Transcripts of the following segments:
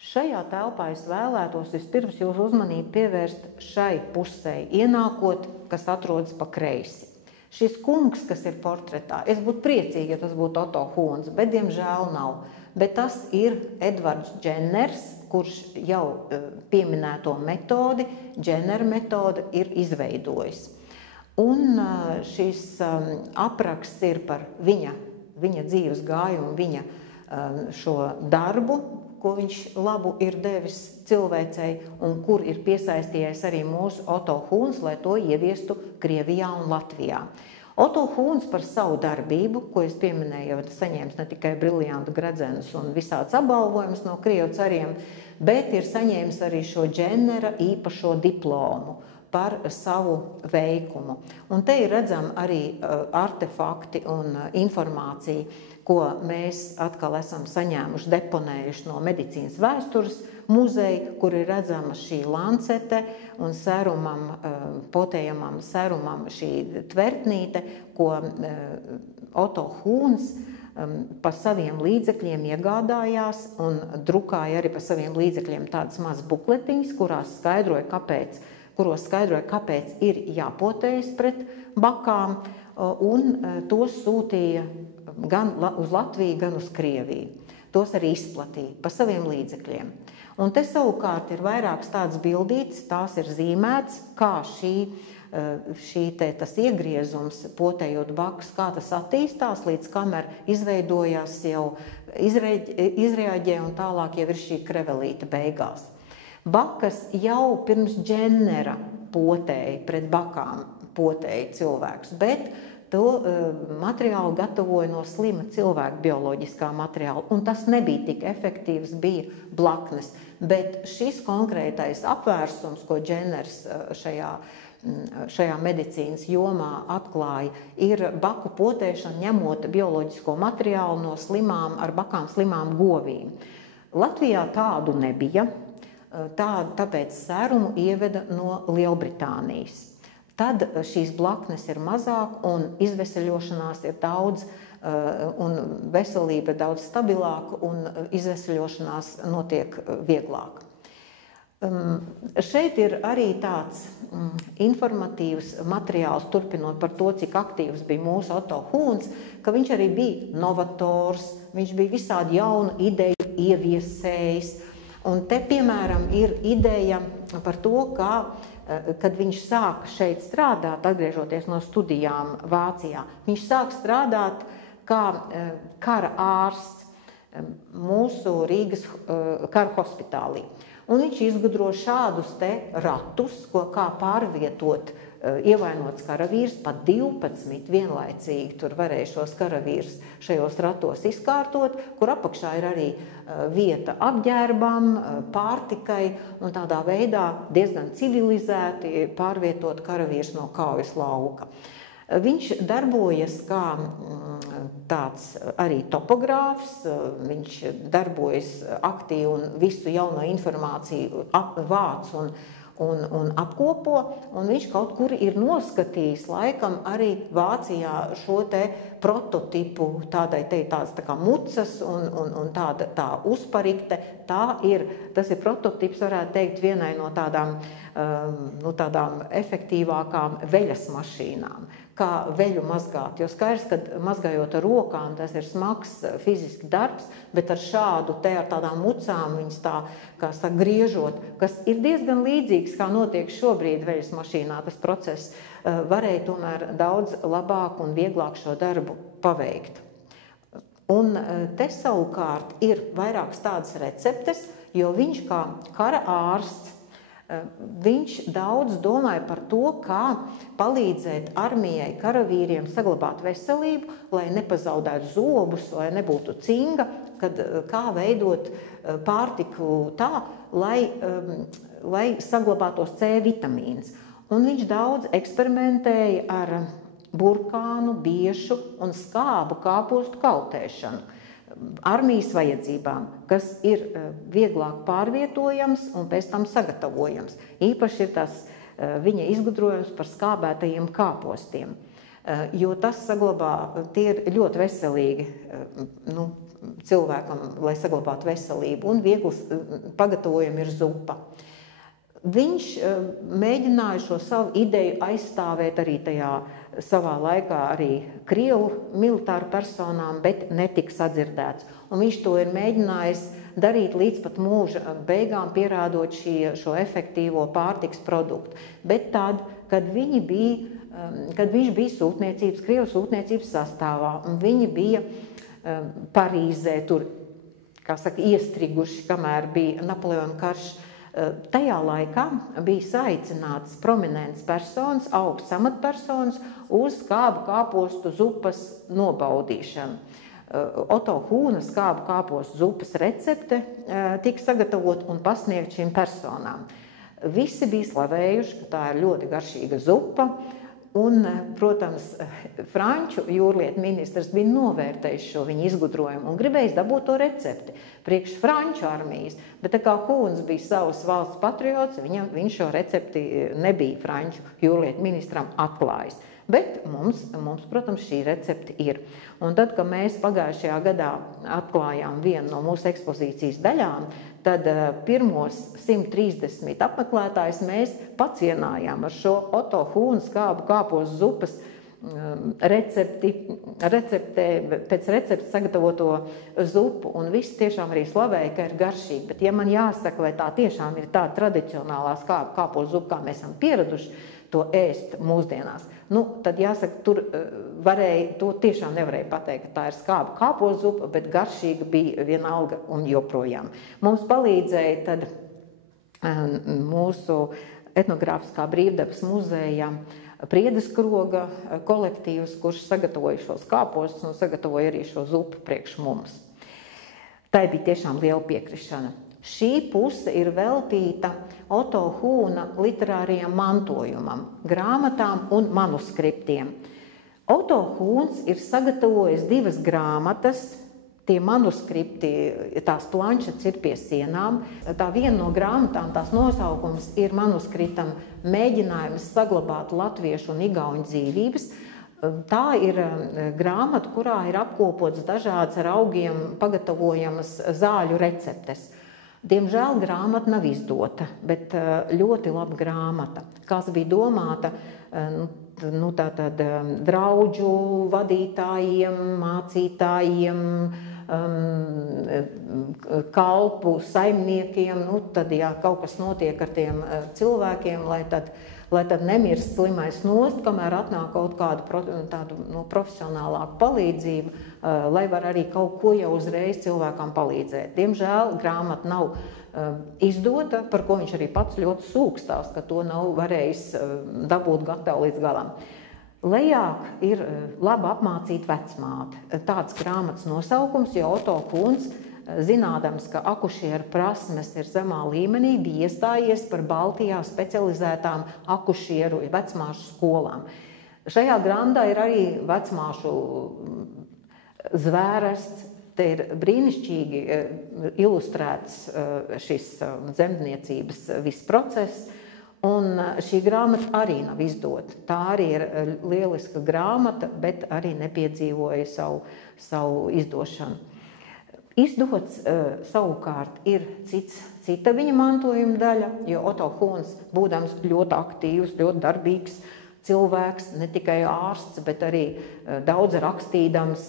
Šajā telpā es vēlētos vispirms jūsu uzmanību pievērst šai pusē, ienākot, kas atrodas pa kreisi. Šis kungs, kas ir portretā, es būtu priecīgi, ja tas būtu Otto Huns, bet diemžēl nav. Bet tas ir Edvards Dženners, kurš jau pieminēto metodi, Dženner metode, ir izveidojis. Un šis apraksts ir par viņa dzīves gājumu, viņa šo darbu, ko viņš labu ir devis cilvēcei un kur ir piesaistījies arī mūsu Otto Huns, lai to ieviestu Krievijā un Latvijā. Otto Huns par savu darbību, ko es pieminēju, jau saņēmis ne tikai briljantu gredzenus un visāds apbalvojumus no krievu cariem, bet ir saņēmis arī šo Džennera īpašo diplomu par savu veikumu. Un te ir redzami arī artefakti un informācija, ko mēs atkal esam saņēmuši, deponējuši no medicīnas vēstures muzeja, kur ir redzama šī lancete un serumam, potējamam serumam šī tvertnīte, ko Otto Huns par saviem līdzekļiem iegādājās un drukāja arī par saviem līdzekļiem tādas mazas bukletiņas, kuros skaidroja, kāpēc ir jāpotējas pret bakām, un tos sūtīja gan uz Latviju, gan uz Krieviju. Tos arī izplatīja pa saviem līdzekļiem. Un te savukārt ir vairākas tādas bildītes, tās ir zīmēts, kā tas iegriezums, potējot bakus, kā tas attīstās, līdz kamēr izveidojās jau izreaģē un tālāk jau ir šī krevelīte beigās. Bakas jau pirms Džennera potēja, pret bakām potēja cilvēks, bet to materiālu gatavoja no slima cilvēka bioloģiskā materiāla, un tas nebija tik efektīvs, bija blaknes. Bet šis konkrētais apvērsums, ko Dženners šajā medicīnas jomā atklāja, ir baku potēšana ņemot bioloģisko materiālu no slimām, ar bakām slimām govīm. Latvijā tādu nebija, tāpēc serumu ieveda no Lielbritānijas. Tad šīs blaknes ir mazāk un izveseļošanās ir daudz, un veselība ir daudz stabilāka un izveseļošanās notiek vieglāk. Šeit ir arī tāds informatīvs materiāls, turpinot par to, cik aktīvs bija mūsu Otto Huns, ka viņš arī bija novators, viņš bija visādi jaunu ideju ieviesējis. Un te, piemēram, ir ideja par to, kad viņš sāka šeit strādāt, atgriežoties no studijām Vācijā, viņš sāka strādāt kā kara ārsts mūsu Rīgas kara hospitālī. Un viņš izgudro šādus te ratus, kā pārvietot ievainots karavīrs, pat 12 vienlaicīgi tur varēja šos karavīrus šajos ratos izkārtot, kur apakšā ir arī vieta apģērbam, pārtikai un tādā veidā diezgan civilizēti pārvietot karavīrus no kaujas lauka. Viņš darbojas kā tāds arī topogrāfs, viņš darbojas aktīvi un visu jauno informāciju vāc un apkopo, un viņš kaut kur ir noskatījis laikam arī Vācijā šo te prototipu, tāds tā kā mucas un tā uzparikte, tas ir prototips, varētu teikt, vienai no tādām efektīvākām veļas mašīnām, kā veļu mazgāt, jo skaidrs, ka mazgājot ar rokām, tas ir smags fiziski darbs, bet ar šādu te ar tādām mucām viņas tā, kā saka, griežot, kas ir diezgan līdzīgs, kā notiek šobrīd veļas mašīnā, tas process varēja tomēr daudz labāk un vieglāk šo darbu paveikt. Un te savukārt ir vairākas tādas receptes, jo viņš kā kara ārsts, viņš daudz domāja par to, kā palīdzēt armijai, karavīriem saglabāt veselību, lai nepazaudētu zobus, lai nebūtu cinga, kā veidot pārtiku tā, lai saglabātos C vitamīns. Un viņš daudz eksperimentēja ar burkānu, biešu un skābu kāpostu kautēšanu armijas vajadzībām, kas ir vieglāk pārvietojams un pēc tam sagatavojams. Īpaši ir tas viņa izgudrojums par skābētajiem kāpostiem, jo tas saglabā, tie ir ļoti veselīgi cilvēkam, lai saglabātu veselību, un viegls pagatavojumi ir zupa. Viņš mēģināja šo savu ideju aizstāvēt arī tajā savā laikā arī Krievu militāru personām, bet netika sadzirdēts. Un viņš to ir mēģinājis darīt līdz pat mūža beigām, pierādot šo efektīvo pārtiks produktu. Bet tad, kad viņš bija sūtniecības, Krievu sūtniecības sastāvā, un viņi bija Parīzē, tur, kā saka, iestriguši, kamēr bija Napoleona karš, tajā laikā bija saicināts prominents personas, augsts amatpersonas uz skābu kāpostu zupas nobaudīšanu. Oto Hūna skābu kāpostu zupas recepte tika sagatavot un pasniegt šīm personām. Visi bija slavējuši, ka tā ir ļoti garšīga zupa. Un, protams, franču jūrlietu ministrs bija novērtējis šo viņa izgudrojumu un gribējis dabūt to recepti priekš franču armijas, bet tā kā Hūns bija savas valsts patriots, viņš šo recepti nebija franču jūrlietu ministram atklājis. Bet mums, protams, šī recepte ir. Un tad, kad mēs pagājušajā gadā atklājām vienu no mūsu ekspozīcijas daļām, tad pirmos 130 apmeklētājus mēs pacienājām ar šo Oto Hūna skābu kāpostu zupas pēc receptes sagatavoto zupu, un viss tiešām arī slavēja, ka ir garšīgi. Bet, ja man jāsaka, vai tā tiešām ir tā tradicionālā skābu kāpostu zupa, kā mēs esam pieraduši to ēst mūsdienās, tad jāsaka, tur to tiešām nevarēja pateikt, ka tā ir skābu kāpostu zupa, bet garšīga bija vienalga un joprojām. Mums palīdzēja tad mūsu etnogrāfiskā brīvdabas muzeja Priedes kroga kolektīvs, kurš sagatavoja šos kāpostus un sagatavoja arī šo zupu priekš mums. Tā bija tiešām liela piekrišana. Šī puse ir veltīta Oto Hūna literārajam mantojumam, grāmatām un manuskriptiem. Oto Hūns ir sagatavojis 2 grāmatas, tie manuskripti, tās planšetes ir pie sienām. Tā viena no grāmatām, tās nosaukums ir manuskriptam Mēģinājums saglabāt latviešu un igauņu dzīvības. Tā ir grāmata, kurā ir apkopots dažādas ar augiem pagatavojamas zāļu receptes. Diemžēl grāmata nav izdota, bet ļoti laba grāmata, kas bija domāta tātad draudžu vadītājiem, mācītājiem, kalpu saimniekiem, tad, ja kaut kas notiek ar tiem cilvēkiem, lai tad nemirst slimais nost, kamēr atnāk kaut kādu tādu profesionālāku palīdzību, lai var arī kaut ko jau uzreiz cilvēkam palīdzēt. Diemžēl grāmata nav izdota, par ko viņš arī pats ļoti sūkstās, ka to nav varējis dabūt gatavu līdz galam. Lejāk ir labi apmācīta vecmāte. Tāds grāmatas nosaukums, jo Oto Hūns, zinādams, ka akušieru prasmes ir zemā līmenī, bija iestājies par Baltijā specializētām akušieru vecmāšu skolām. Šajā grāmatā ir arī vecmāšu zvērests, te ir brīnišķīgi ilustrēts šis dzemdniecības viss process, un šī grāmata arī nav izdota. Tā arī ir lieliska grāmata, bet arī nepiedzīvoja savu izdošanu. Izdots savukārt ir cita viņa mantojuma daļa, jo Oto Hūns, būdams ļoti aktīvs, ļoti darbīgs cilvēks, ne tikai ārsts, bet arī daudz rakstīdams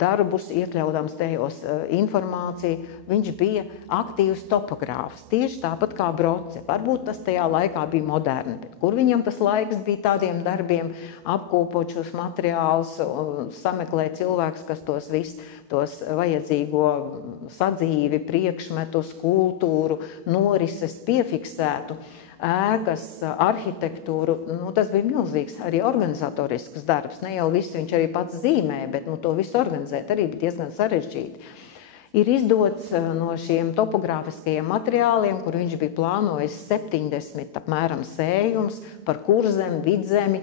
darbus, iekļaudams tajos informāciju, viņš bija aktīvs topogrāfs, tieši tāpat kā Broce. Varbūt tas tajā laikā bija moderni, bet kur viņam tas laiks bija tādiem darbiem, apkopot šos materiālus, sameklēt cilvēkus, kas tos vajadzīgo sadzīvi, priekšmetus, kultūru, norises piefiksētu, ēkas, arhitektūru, tas bija milzīgs arī organizatorisks darbs. Ne jau visu viņš arī pats zīmē, bet to visu organizēt arī bija diezgan sarežģīti. Ir izdots no šiem topogrāfiskajiem materiāliem, kur viņš bija plānojis 70 apmēram sējums par Kurzemi, Vidzemi,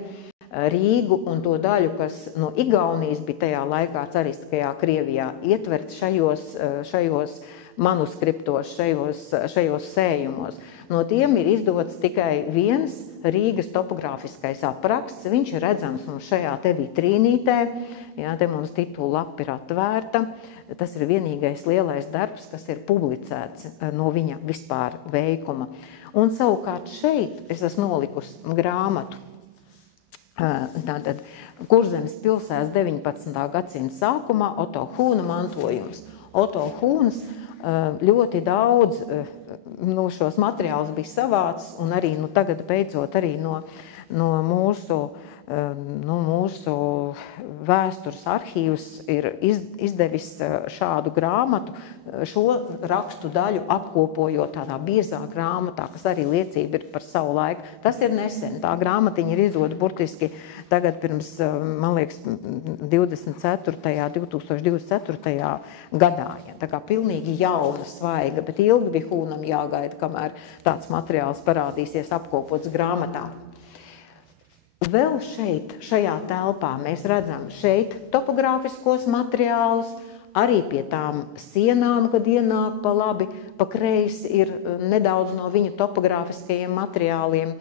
Rīgu un to daļu, kas no Igaunijas bija tajā laikā cariskajā Krievijā ietverts šajos manuskriptos, šajos sējumos. No tiem ir izdots tikai viens Rīgas topogrāfiskais apraksts. Viņš ir redzams mums šajā te vitrīnītē. Jā, te mums titula lapa ir atvērta. tas ir vienīgais lielais darbs, kas ir publicēts no viņa vispār veikuma. Un savukārt šeit es esmu nolikusi grāmatu. Tātad Kurzemes pilsētas 19. gadsimta sākumā Oto Hūna mantojums. Oto Hūns ļoti daudz šos materiālus bija savācis, un arī tagad beidzot arī no mūsu vēstures arhīvs ir izdevis šādu grāmatu, šo rakstu daļu apkopojot tādā biezā grāmatā, kas arī liecība ir par savu laiku. Tas ir nesen. Tā grāmatiņa ir izdota burtiski tagad pirms, man liekas, 2024. gadā. Ja. Tā kā pilnīgi jauna, svaiga, bet ilgi bija Hūnam jāgaida, kamēr tāds materiāls parādīsies apkopots grāmatā. Vēl šeit, šajā telpā mēs redzam šeit topogrāfiskos materiālus, arī pie tām sienām, kad ienāk pa labi, pa kreisi ir nedaudz no viņa topogrāfiskajiem materiāliem.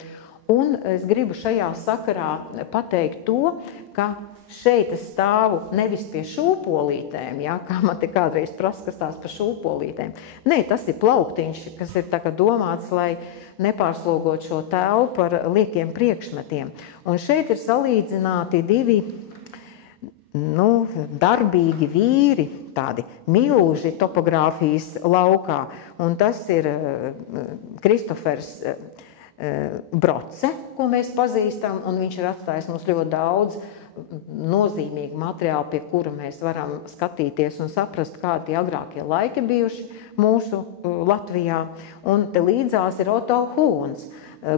Un es gribu šajā sakarā pateikt to, ka šeit es stāvu nevis pie šūpolītēm, ja, kā man te kādreiz prasa, kas tās par šūpolītēm. Nē, tas ir plauktiņš, kas ir tā kā domāts, lai nepārslogot šo telpu ar liekiem priekšmetiem. Un šeit ir salīdzināti divi darbīgi vīri, tādi milži topogrāfijas laukā. Un tas ir Kristofers Broce, ko mēs pazīstam, un viņš ir atstājis mums ļoti daudz nozīmīgu materiālu, pie kura mēs varam skatīties un saprast, kādi agrākie laiki bijuši mūsu Latvijā. Un te līdzās ir Oto Hūns,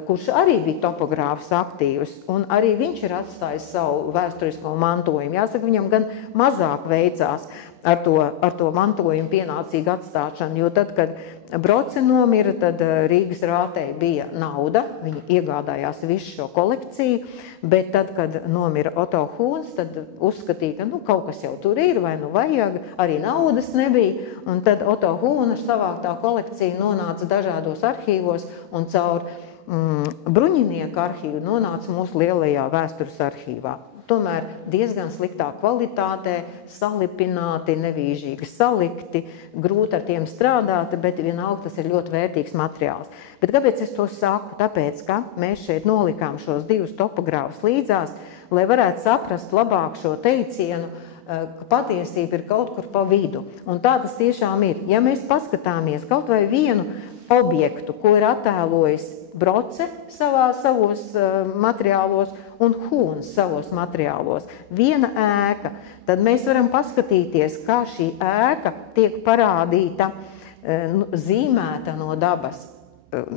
kurš arī bija topogrāfs aktīvs, un arī viņš ir atstājis savu vēsturisko mantojumu. Jāsaka, viņam gan mazāk veicās ar to mantojumu pienācīgu atstāšanu, jo tad, kad Broce nomira, tad Rīgas rātei bija nauda, viņi iegādājās visu šo kolekciju, bet tad, kad nomira Oto Hūns, tad uzskatīja, ka kaut kas jau tur ir, vai vajag, arī naudas nebija, un tad Oto Hūna savāktā kolekcija nonāca dažādos arhīvos, un caur Bruņinieku arhīvu nonāca mūsu lielajā vēstures arhīvā. Tomēr diezgan sliktā kvalitātē, salipināti, nevīžīgi salikti, grūti ar tiem strādāt, bet vienalga tas ir ļoti vērtīgs materiāls. Bet kāpēc es to saku? Tāpēc, ka mēs šeit nolikām šos divus topogrāfus līdzās, lai varētu saprast labāk šo teicienu, ka patiesība ir kaut kur pa vidu. Un tā tas tiešām ir. Ja mēs paskatāmies kaut vai vienu objektu, ko ir attēlojis Broce savos materiālos un Hūns savos materiālos, viena ēka, tad mēs varam paskatīties, kā šī ēka tiek parādīta, zīmēta no dabas,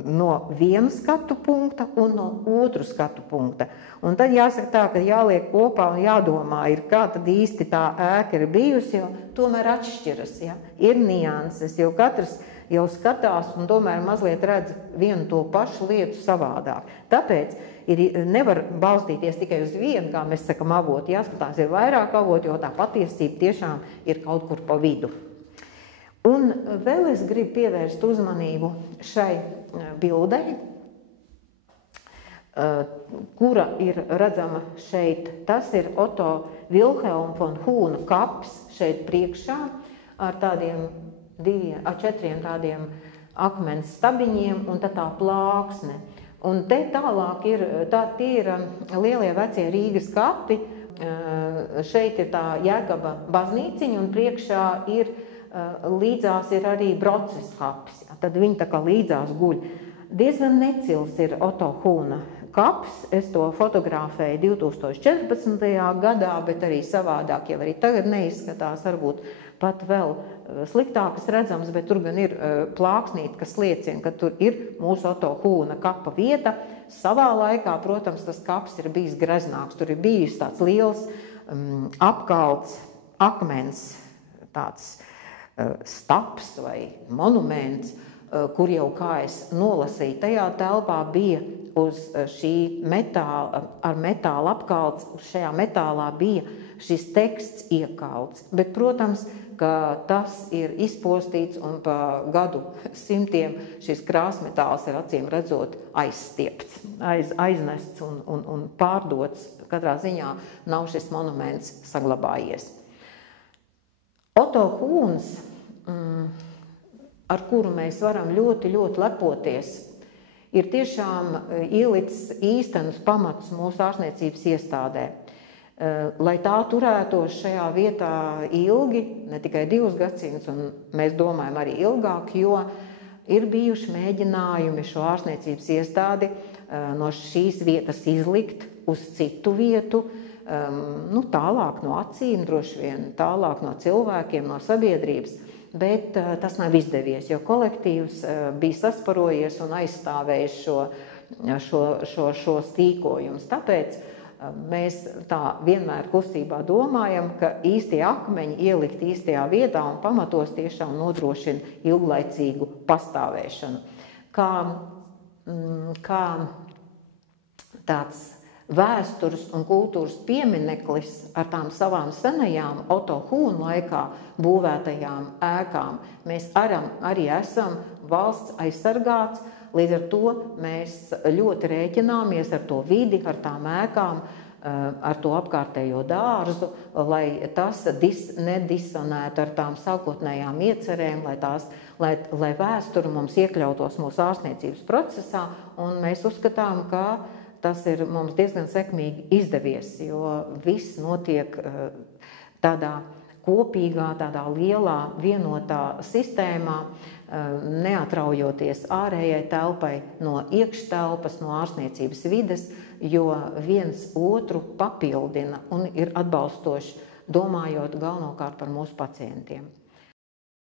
no viena skatu punkta un no otru skatu punkta. Un tad jāsaka tā, ka jāliek kopā un jādomā, kā tad īsti tā ēka ir bijusi, jo tomēr atšķiras, ja? Ir nianses, jo katrs jau skatās un tomēr mazliet redz vienu to pašu lietu savādāk. Tāpēc nevar balstīties tikai uz vienu, kā mēs sakam, avotu. Jāskatās, ir vairāk avotu, jo tā patiesība tiešām ir kaut kur pa vidu. Un vēl es gribu pievērst uzmanību šai bildei, kura ir redzama šeit. Tas ir Oto Vilhelma von Hūna kaps šeit priekšā ar tādiem ar 4 tādiem akmens stabiņiem un tad tā plāksne. Un te tālāk tie ir lielie vecie Rīgas kapi. Šeit ir tā Jēkaba baznīciņa un priekšā līdzās ir arī Broces kaps. Tad viņi tā kā līdzās guļ. Diezgan necils ir Oto Hūna kaps. Es to fotografēju 2014. gadā, bet arī savādāk jau arī tagad neizskatās, varbūt pat vēl sliktākas redzams, bet tur gan ir plāksnīti, kas liecina, ka tur ir mūsu Oto Hūna kapa vieta. Savā laikā, protams, tas kaps ir bijis greznāks. Tur ir bijis tāds liels apkalts akmens, tāds staps vai monuments, kur jau, kā es nolasīju, tajā telpā bija uz šī metāla, ar metāla apkalts, uz šajā metālā bija šis teksts iekalts. Bet, protams, ka tas ir izpostīts un pa gadu simtiem šis krāsmetāls ir acīm redzot aizstiepts, aiznests un pārdots. Katrā ziņā nav šis monuments saglabājies. Otto Hūns, ar kuru mēs varam ļoti, ļoti lepoties, ir tiešām ielicis īstenus pamatus mūsu ārstniecības iestādē. Lai tā turētos šajā vietā ilgi, ne tikai 2 gadsimtus, un mēs domājam arī ilgāk, jo ir bijuši mēģinājumi šo ārstniecības iestādi no šīs vietas izlikt uz citu vietu, tālāk no acīm, droši vien tālāk no cilvēkiem, no sabiedrības, bet tas nav izdevies, jo kolektīvs bija sasparojies un aizstāvējis šos tīkojumus. Tāpēc mēs tā vienmēr klusībā domājam, ka īstie akmeņi ielikt īstajā vietā un pamatos tiešām nodrošina ilglaicīgu pastāvēšanu. Kā tāds vēstures un kultūras piemineklis ar tām savām senajām Otto Hūna laikā būvētajām ēkām, mēs arī esam valsts aizsargāts. Līdz ar to mēs ļoti rēķināmies ar to vidi, ar tām ēkām, ar to apkārtējo dārzu, lai tas nedisonētu ar tām sākotnējām iecerēm, lai vēsture mums iekļautos mūsu ārstniecības procesā, un mēs uzskatām, ka tas ir mums diezgan sekmīgi izdevies, jo viss notiek tādā kopīgā, tādā lielā, vienotā sistēmā, neatraujoties ārējai telpai no iekštelpas, no ārstniecības vides, jo viens otru papildina un ir atbalstoši, domājot galvenokārt par mūsu pacientiem.